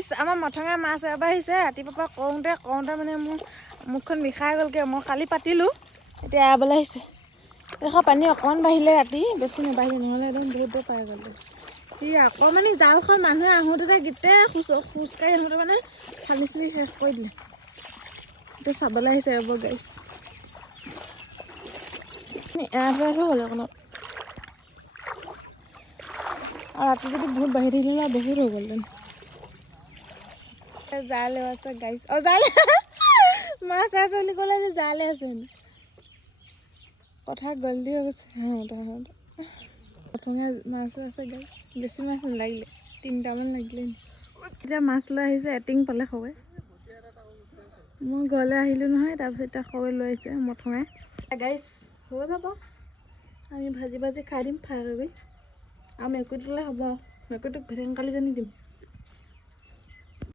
গাইছ আমাৰ মথঙা মাছ এবাৰ আহিছে ৰাতিপুৱা কওঁতে মানে মোৰ মুখখন বিষাই গ'লগৈ মই কালি পাতিলোঁ এতিয়া এৰাবলৈ আহিছে দেখোন পানী অকণমান বাঢ়িলে ৰাতি বেছি নাবাঢ়িলে নহ'লে একদম বহুত দূৰ পাই গ'ল সি আকৌ মানে জালখন মানুহে আহোঁতে গোটেই খোজকাঢ়ি আহোঁতে মানে ফালি চিলি শেষ কৰি দিলে এতিয়া চাবলৈ আহিছে ৰ'ব গাইছ এৰা হ'ল অকণত আৰু ৰাতি যদি বহুত বাঢ়ি থাকিলে বহুত হৈ গ'লহেঁতেন জালে আছে গাইছ জালে মাছ আছে বুলি ক'লে আমি জালে আছে কথা গল্ডি হৈ গৈছে প্ৰথমে মাছো আছে গাইছ বেছি মাছ নালাগিলে 3টামান লাগিলে এতিয়া মাছ লৈ আহিছে এটিং পালে খবে মই ঘৰলৈ আহিলোঁ নহয় তাৰপিছত এতিয়া খবে লৈ আহিছে মথঙাই গাইছ হৈ যাব আমি ভাজি খাই দিম ফ্ৰাই কৰি আৰু মেকুৰীটোলৈ হ'ব মেকুৰীটোক ভেটেংকালিজনী দিম